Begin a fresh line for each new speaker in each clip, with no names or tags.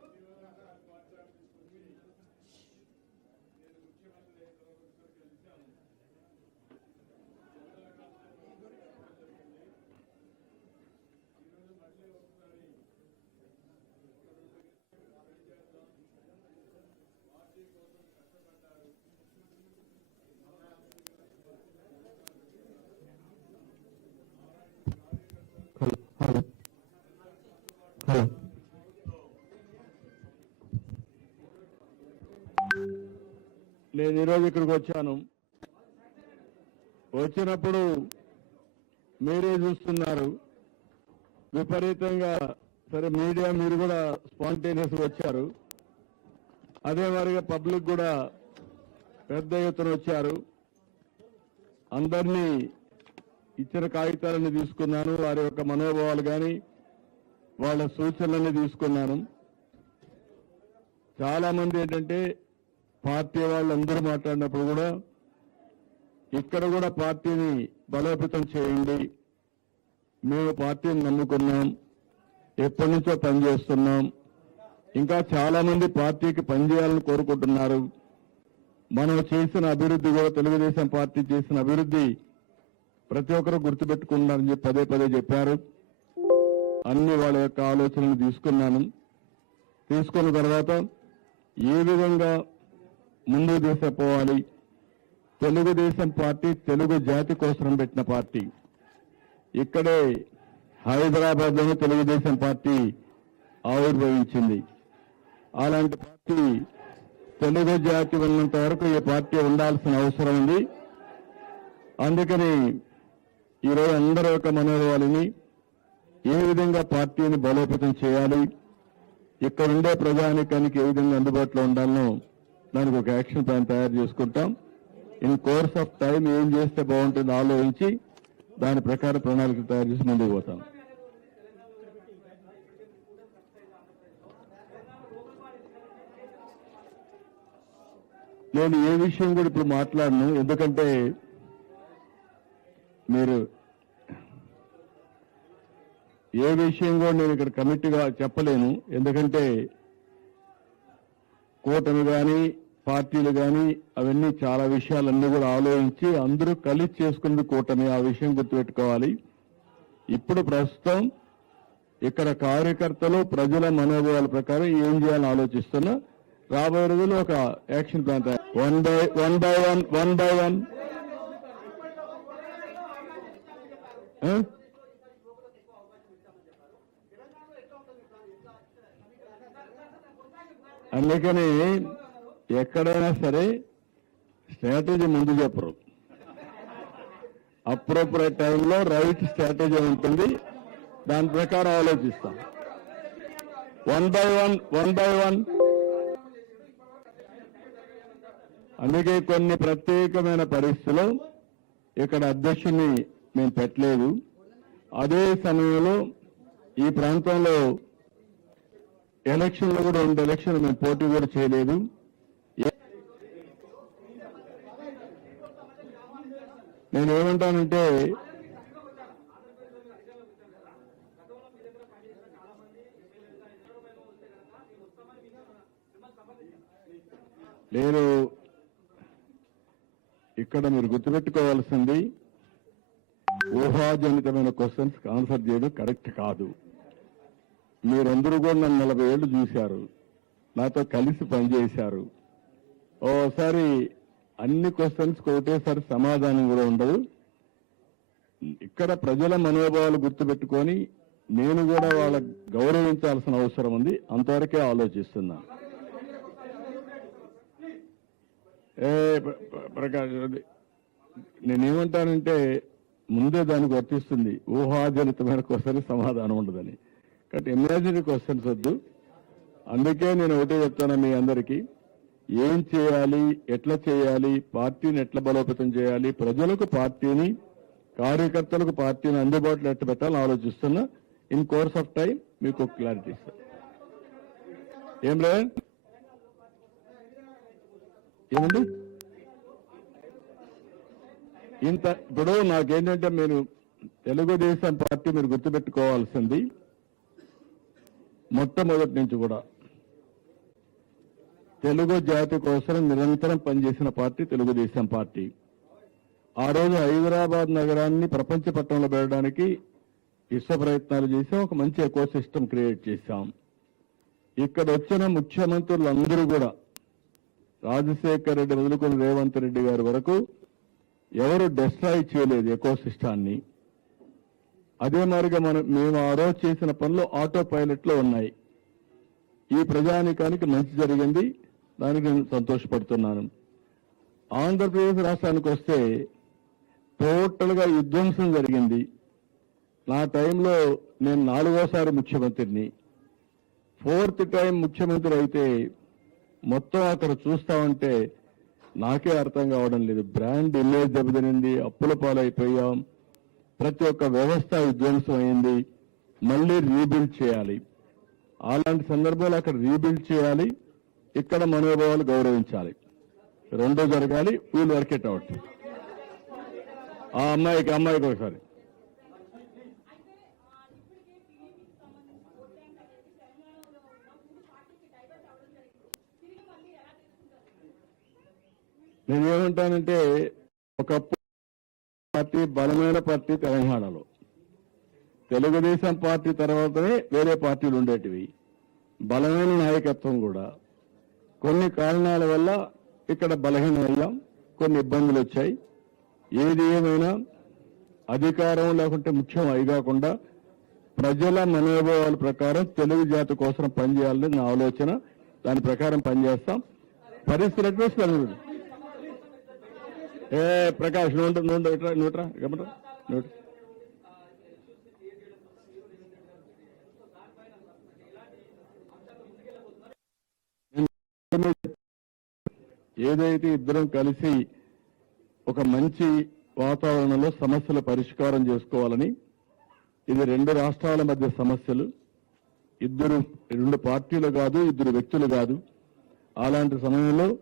Move. ఈరోజు ఇక్కడికి వచ్చాను. వచ్చినప్పుడు మీరే చూస్తున్నారు. విపరీతంగా సరే మీడియా మీరు కూడా స్పాంటేనియస్ వచ్చారు. అదే మరిగా పబ్లిక్ కూడా పెద్ద ఎత్తున వచ్చారు. అందరినీ ఇచ్చిన కాగితాలన్నీ తీసుకున్నాను. వారి యొక్క మనోభావాలు కానీ వాళ్ళ సూచనలన్నీ తీసుకున్నాను. చాలా మంది ఏంటంటే పార్టీ వాళ్ళందరూ మాట్లాడినప్పుడు కూడా ఇక్కడ కూడా పార్టీని బలోపేతం చేయండి. మేము పార్టీని నమ్ముకున్నాం. ఎప్పటి నుంచో పనిచేస్తున్నాం. ఇంకా చాలా మంది పార్టీకి పనిచేయాలని కోరుకుంటున్నారు. మనం చేసిన అభివృద్ధి కూడా తెలుగుదేశం పార్టీ చేసిన అభివృద్ధి ప్రతి ఒక్కరు గుర్తుపెట్టుకున్నారని చెప్పి పదే పదే చెప్పారు. అన్ని వాళ్ళ యొక్క ఆలోచనలు తీసుకున్నాను. తీసుకున్న తర్వాత ఏ విధంగా ముందు తీసుకుపోవాలి తెలుగుదేశం పార్టీ తెలుగు జాతి కోసం పెట్టిన పార్టీ. ఇక్కడే హైదరాబాద్లోనే తెలుగుదేశం పార్టీ ఆవిర్భవించింది. అలాంటి పార్టీ తెలుగు జాతి ఉన్నంత వరకు ఈ పార్టీ ఉండాల్సిన అవసరం ఉంది. అందుకని ఈరోజు అందరూ యొక్క మనోభావాలని ఏ విధంగా పార్టీని బలోపేతం చేయాలి ఇక్కడ ఉండే ప్రజానికానికి ఏ విధంగా అందుబాటులో ఉండాలనో దానికి ఒక యాక్షన్ ప్లాన్ తయారు చేసుకుంటాం. ఇన్ కోర్స్ ఆఫ్ టైం ఏం చేస్తే బాగుంటుందో ఆలోచించి దాని ప్రకారం ప్రణాళిక తయారు చేసి ముందుకు పోతాం. నేను ఏ విషయం కూడా ఇప్పుడు మాట్లాడను. ఎందుకంటే మీరు ఏ విషయం కూడా నేను ఇక్కడ కమిటీగా చెప్పలేను. ఎందుకంటే కూటమి కానీ పార్టీలు కానీ అవన్నీ చాలా విషయాలన్నీ కూడా ఆలోచించి అందరూ కలిసి చేసుకున్నది కూటమి. ఆ విషయం గుర్తుపెట్టుకోవాలి. ఇప్పుడు ప్రస్తుతం ఇక్కడ కార్యకర్తలు ప్రజల మనోభావాల ప్రకారం ఏం చేయాలని ఆలోచిస్తున్నా రాబోయే రోజుల్లో ఒక action plan one by one by one one by one అందుకని ఎక్కడైనా సరే స్ట్రాటజీ ముందు చెప్పరు. అప్రోప్రియట్ టైంలో రైట్ స్ట్రాటజీ ఉంటుంది. దాని ప్రకారం ఆలోచిస్తాం. One by one one by one. అందుకే కొన్ని ప్రత్యేకమైన పరిస్థితులు ఇక్కడ అధ్యక్షుని మేము పెట్టలేదు. అదే సమయంలో ఈ ప్రాంతంలో ఎలక్షన్లు కూడా రెండు ఎలక్షన్లు మేము పోటీ కూడా చేయలేదు ఏ- నేను ఏమంటానంటే నేను ఇక్కడ మీరు గుర్తుపెట్టుకోవాల్సింది ఊహాజనితమైన క్వశ్చన్స్ ఆన్సర్ చేయడం కరెక్ట్ కాదు. మీరందరూ కూడా నన్ను నలభై ఏళ్ళు చూశారు. నాతో కలిసి పనిచేశారు. ఓసారి అన్ని క్వశ్చన్స్ ఒకటేసారి సమాధానం కూడా ఉండదు. ఇక్కడ ప్రజల మనోభావాలు గుర్తుపెట్టుకొని నేను కూడా వాళ్ళ గౌరవించాల్సిన అవసరం ఉంది. అంతవరకే ఆలోచిస్తున్నా. ఏ ప్రకాష్ నేనేమంటానంటే ముందే దానికి వర్తిస్తుంది. ఊహాజనితమైన క్వశ్చన్ సమాధానం ఉండదని. కాబట్టి ఇమాజినరీ క్వశ్చన్స్ వద్దు. అందుకే నేను ఒకటే చెప్తాను మీ అందరికీ. ఏం చేయాలి? ఎట్లా చేయాలి? పార్టీని ఎట్లా బలోపేతం చేయాలి? ప్రజలకు పార్టీని కార్యకర్తలకు పార్టీని అందుబాటులో ఎట్లా పెట్టాలని ఆలోచిస్తున్నా. ఇన్ కోర్స్ ఆఫ్ టైం మీకు క్లారిటీ ఇస్తా. ఏం రే ఏమండి? ఇంత ఇప్పుడు నాకేంటంటే మీరు తెలుగుదేశం పార్టీ మీరు గుర్తుపెట్టుకోవాల్సింది మొట్టమొదటి నుంచి కూడా తెలుగు జాతి కోసం నిరంతరం పనిచేసిన పార్టీ తెలుగుదేశం పార్టీ. ఆ రోజు హైదరాబాద్ నగరాన్ని ప్రపంచ పట్టణంలో పెట్టడానికి విశ్వ ప్రయత్నాలు చేసాం ఒక మంచి ఎకో సిస్టమ్ క్రియేట్ చేశాం. ఇక్కడ వచ్చిన ముఖ్యమంత్రులందరూ కూడా రాజశేఖర్ రెడ్డి మొదలుకొని రేవంత్ రెడ్డి గారి వరకు ఎవరు డెస్ట్రాయ్ చేయలేదు ఎకో సిస్టాన్ని అదే మారిగా మనం మేము ఆ రోజు చేసిన పనులు ఆటో పైలట్లో ఉన్నాయి. ఈ ప్రజానికానికి మంచి జరిగింది. దానికి నేను సంతోషపడుతున్నాను. ఆంధ్రప్రదేశ్ రాష్ట్రానికి వస్తే టోటల్గా విధ్వంసం జరిగింది. నా టైంలో నేను నాలుగోసారి ముఖ్యమంత్రిని. ఫోర్త్ టైం ముఖ్యమంత్రి అయితే మొత్తం అక్కడ చూస్తామంటే నాకే అర్థం కావడం లేదు. బ్రాండ్ ఇమేజ్ దెబ్బతినింది అప్పుల పాలైపోయాం. ప్రతి ఒక్క వ్యవస్థ విధ్వంసం అయింది. మళ్ళీ రీబిల్డ్ చేయాలి. అలాంటి సందర్భాలు అక్కడ రీబిల్డ్ చేయాలి. ఇక్కడ మనోభావాలు గౌరవించాలి. రెండో జరగాలి వీళ్ళు వర్కెట్ అవుట్. ఆ అమ్మాయికి అమ్మాయికి ఒకసారి. నేనేమంటానంటే ఒకప్పుడు పార్టీ బలమైన పార్టీ తెలంగాణలో. తెలుగుదేశం పార్టీ తర్వాతనే వేరే పార్టీలు ఉండేటివి. బలమైన నాయకత్వం కూడా. కొన్ని కారణాల వల్ల ఇక్కడ బలహీనమయ్యాం కొన్ని ఇబ్బందులు వచ్చాయి. ఏది ఏమైనా అధికారం లేకుంటే ముఖ్యం అయి కాకుండా ప్రజల మనోభావాల ప్రకారం తెలుగు జాతి కోసం పనిచేయాలని నా ఆలోచన. దాని ప్రకారం పనిచేస్తాం. పరిస్థితులు ఎట్లా ఏ ప్రకాష్ నూట నూట ఇట్రా నూట్రా ఏదైతే ఇద్దరం కలిసి ఒక మంచి వాతావరణంలో సమస్యల పరిష్కారం చేసుకోవాలని ఇది రెండు రాష్ట్రాల మధ్య సమస్యలు. ఇద్దరు రెండు పార్టీలు కాదు ఇద్దరు వ్యక్తులు కాదు. అలాంటి సమయంలో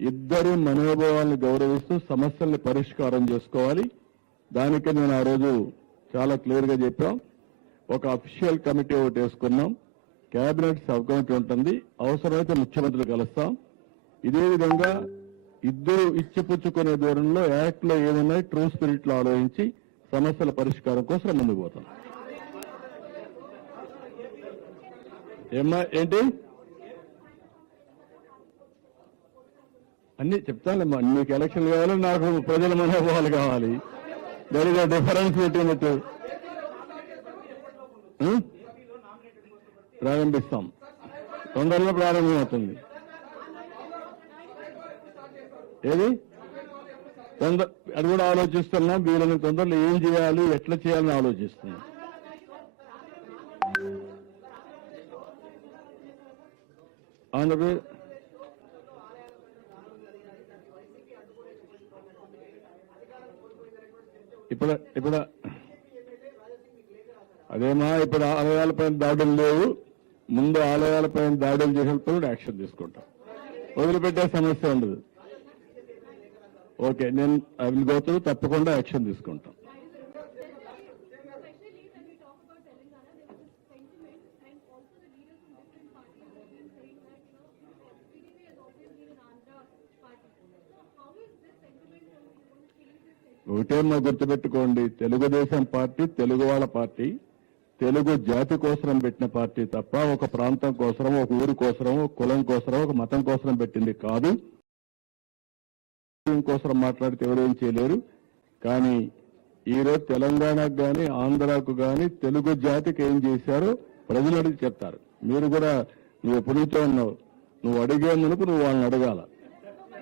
ఇద్దరి మనోభావాలను గౌరవిస్తూ సమస్యల్ని పరిష్కారం చేసుకోవాలి. దానికి నేను ఆ రోజు చాలా క్లియర్గా చెప్పాం. ఒక అఫీషియల్ కమిటీ ఒకటి వేసుకున్నాం. కేబినెట్ సబ్ కమిటీ ఉంటుంది. అవసరమైతే ముఖ్యమంత్రులు కలుస్తాం. ఇదే విధంగా ఇద్దరు ఇచ్చిపుచ్చుకునే దూరంలో యాక్ట్లో ఏమున్నాయి ట్రూ స్పిరిట్లో ఆలోచించి సమస్యల పరిష్కారం కోసం ముందుకు పోతాం. ఏమ్మా ఏంటి? అన్ని చెప్తానమ్మా మీకు ఎలక్షన్ కావాలి నాకు ప్రజల మనోభావాలు కావాలి. There is difference between it ప్రారంభిస్తాం. తొందరలో ప్రారంభమవుతుంది. ఏది? తొందర అది కూడా ఆలోచిస్తున్నాం వీళ్ళని తొందరలో ఏం చేయాలి ఎట్లా చేయాలని ఆలోచిస్తున్నాం. ఆంధ్రప్రదేశ్ ఇప్పుడు ఇప్పుడు అదేమా ఇప్పుడు ఆలయాలపై దాడులు లేవు. ముందు ఆలయాలపైన దాడులు చేసినప్పుడు యాక్షన్ తీసుకుంటాం. వదిలిపెట్టే సమస్య ఉండదు. ఓకే నేను అవి గోతులు తప్పకుండా యాక్షన్ తీసుకుంటాం. ఒకటేమో గుర్తుపెట్టుకోండి తెలుగుదేశం పార్టీ తెలుగు వాళ్ళ పార్టీ. తెలుగు జాతి కోసరం పెట్టిన పార్టీ తప్ప ఒక ప్రాంతం కోసరం ఒక ఊరు కోసరం ఒక కులం కోసరం ఒక మతం కోసరం పెట్టింది కాదు. కోసం మాట్లాడితే ఎవరేం చేయలేరు. కానీ ఈరోజు తెలంగాణకు గాని ఆంధ్రాకు గాని తెలుగు జాతికి ఏం చేశారో ప్రజలు అడిగి చెప్తారు. మీరు కూడా నువ్వు ఎప్పటి ఉన్నావు? నువ్వు అడిగేందుకు నువ్వు వాళ్ళని అడగాల.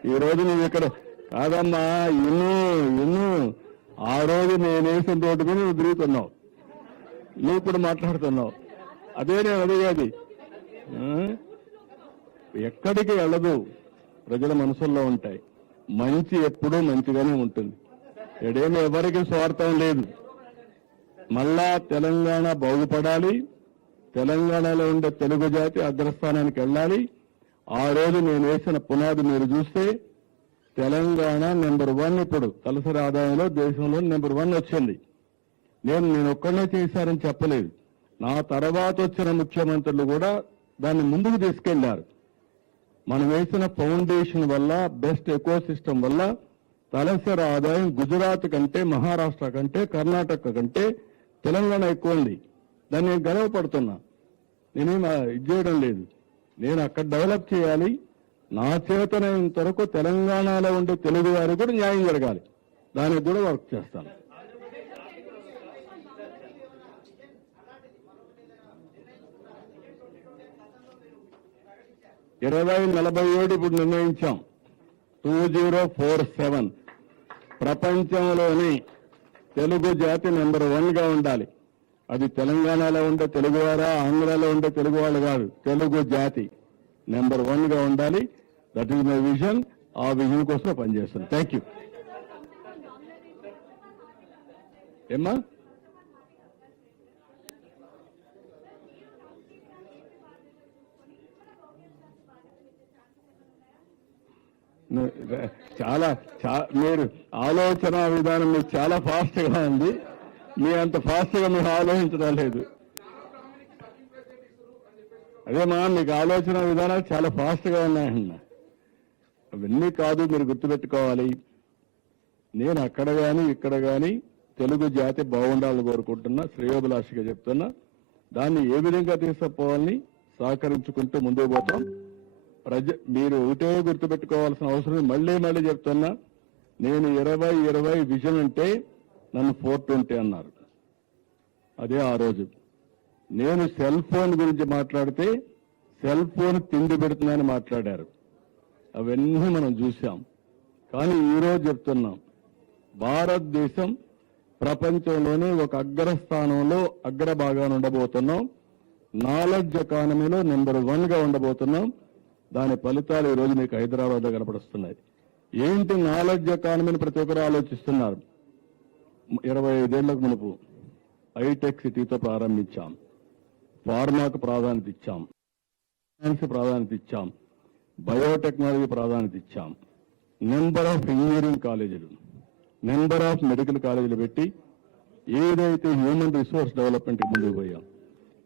ఈ రోజు నువ్వు ఇక్కడ కాదమ్మా ఇన్ను ఇన్ను. ఆ రోజు నేను రోడ్డు మీద నువ్వు తిరుగుతున్నావు. నువ్వు ఇప్పుడు మాట్లాడుతున్నావు. అదే నేను అడిగేది. ఎక్కడికి వెళ్ళదు. ప్రజల మనసుల్లో ఉంటాయి. మంచి ఎప్పుడూ మంచిగానే ఉంటుంది. ఎడేమో ఎవరికి స్వార్థం లేదు. మళ్ళా తెలంగాణ బాగుపడాలి. తెలంగాణలో ఉండే తెలుగు జాతి అగ్రస్థానానికి వెళ్ళాలి. ఆ రోజు నేను వేసిన పునాది మీరు చూస్తే తెలంగాణ నెంబర్ వన్ ఇప్పుడు తలసరి ఆదాయంలో దేశంలో నెంబర్ వన్ వచ్చింది. నేను నేను ఒక్కడే చేశారని చెప్పలేదు. నా తర్వాత వచ్చిన ముఖ్యమంత్రులు కూడా దాన్ని ముందుకు తీసుకెళ్ళారు. మనం వేసిన ఫౌండేషన్ వల్ల బెస్ట్ ఎకో సిస్టమ్ వల్ల తలసరి ఆదాయం గుజరాత్ కంటే మహారాష్ట్ర కంటే కర్ణాటక కంటే తెలంగాణ ఎక్కువ ఉంది దాన్ని నేను గర్వపడుతున్నా. నేనేం ఇది చేయడం లేదు. నేను అక్కడ డెవలప్ చేయాలి. నా చేతనైనంత వరకు తెలంగాణలో ఉండే తెలుగు వారికి కూడా న్యాయం జరగాలి. దానికి కూడా వర్క్ చేస్తాను. ఇరవై నలభై ఏడు ఇప్పుడు నిర్ణయించాం. Two zero four seven. ప్రపంచంలోని తెలుగు జాతి నెంబర్ వన్గా ఉండాలి. అది తెలంగాణలో ఉండే తెలుగువారా ఆంధ్రాలో ఉండే తెలుగు వాళ్ళు కాదు. తెలుగు జాతి నెంబర్ వన్గా ఉండాలి. దట్ ఈస్ మై విజన్ ఆ విజన్ కోసం పనిచేస్తాను థ్యాంక్ యూ ఏమ్మా ను- చాలా చా- మీరు ఆలోచన విధానం మీకు చాలా ఫాస్ట్గా ఉంది. మీ అంత ఫాస్ట్గా మీరు ఆలోచించడం లేదు. అదేమా మీకు ఆలోచన విధానాలు చాలా ఫాస్ట్గా ఉన్నాయన్న. అవన్నీ కాదు మీరు గుర్తుపెట్టుకోవాలి. నేను అక్కడ గాని ఇక్కడ గాని తెలుగు జాతి బాగుండాలని కోరుకుంటున్నా శ్రేయోభిలాషిగా చెప్తున్నా. దాన్ని ఏ విధంగా తీసుకుపోవాలని సహకరించుకుంటూ ముందుకు పోతాం. ప్రజ మీరు ఒకటే గుర్తుపెట్టుకోవాల్సిన అవసరం మళ్ళీ మళ్ళీ చెప్తున్నా నేను ఇరవై ఇరవై విజన్ అంటే నన్ను ఫోర్ ట్వంటీ అన్నారు. అదే ఆ రోజు. నేను సెల్ ఫోన్ గురించి మాట్లాడితే సెల్ ఫోన్ తిండి పెడుతుందని మాట్లాడారు. అవన్నీ మనం చూసాం కానీ ఈరోజు చెప్తున్నాం. భారతదేశం ప్రపంచంలోనే ఒక అగ్రస్థానంలో అగ్రభాగాన్ని ఉండబోతున్నాం. నాలెడ్జ్ ఎకానమీలో నెంబర్ వన్గా ఉండబోతున్నాం. దాని ఫలితాలు ఈరోజు మీకు హైదరాబాద్లో కనపడుస్తున్నాయి. ఏంటి నాలెడ్జ్ ఎకానమీని ప్రతి ఒక్కరు ఆలోచిస్తున్నారు? ఇరవై ఐదేళ్ళకు మునుపు హైటెక్ సిటీతో ప్రారంభించాం. ఫార్మాకు ప్రాధాన్యత ఇచ్చాం. సైన్స్ ప్రాధాన్యత ఇచ్చాం. బయోటెక్నాలజీ ప్రాధాన్యత ఇచ్చాం. నెంబర్ ఆఫ్ ఇంజనీరింగ్ కాలేజీలు నెంబర్ ఆఫ్ మెడికల్ కాలేజీలు పెట్టి ఏదైతే హ్యూమన్ రిసోర్స్ డెవలప్మెంట్ ముందుకు పోయాం.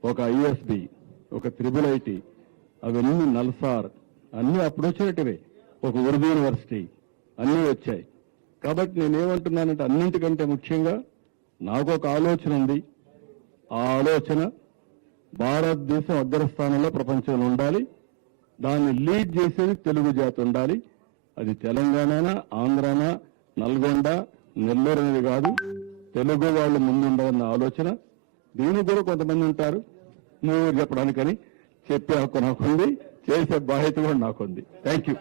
ఒక ఐఎస్బి ఒక త్రిబుల్ ఐటీ అవన్నీ నల్సార్. అన్నీ అప్పుడు వచ్చినట్టువే. ఒక ఉర్దూ యూనివర్సిటీ. అన్నీ వచ్చాయి. కాబట్టి నేనేమంటున్నానంటే అన్నింటికంటే ముఖ్యంగా నాకు ఒక ఆలోచన ఉంది. ఆ ఆలోచన భారతదేశం అగ్రస్థానంలో ప్రపంచంలో ఉండాలి. దాన్ని లీడ్ చేసేది తెలుగు జాతి ఉండాలి. అది తెలంగాణ ఆంధ్రాన నల్గొండ నెల్లూరు అనేది కాదు. తెలుగు వాళ్ళు ముందుండాలన్న ఆలోచన. దీని కూడా కొంతమంది ఉంటారు. నువ్వు చెప్పడానికని. చెప్పే హక్కు నాకుంది చేసే బాధ్యత కూడా నాకుంది. Thank you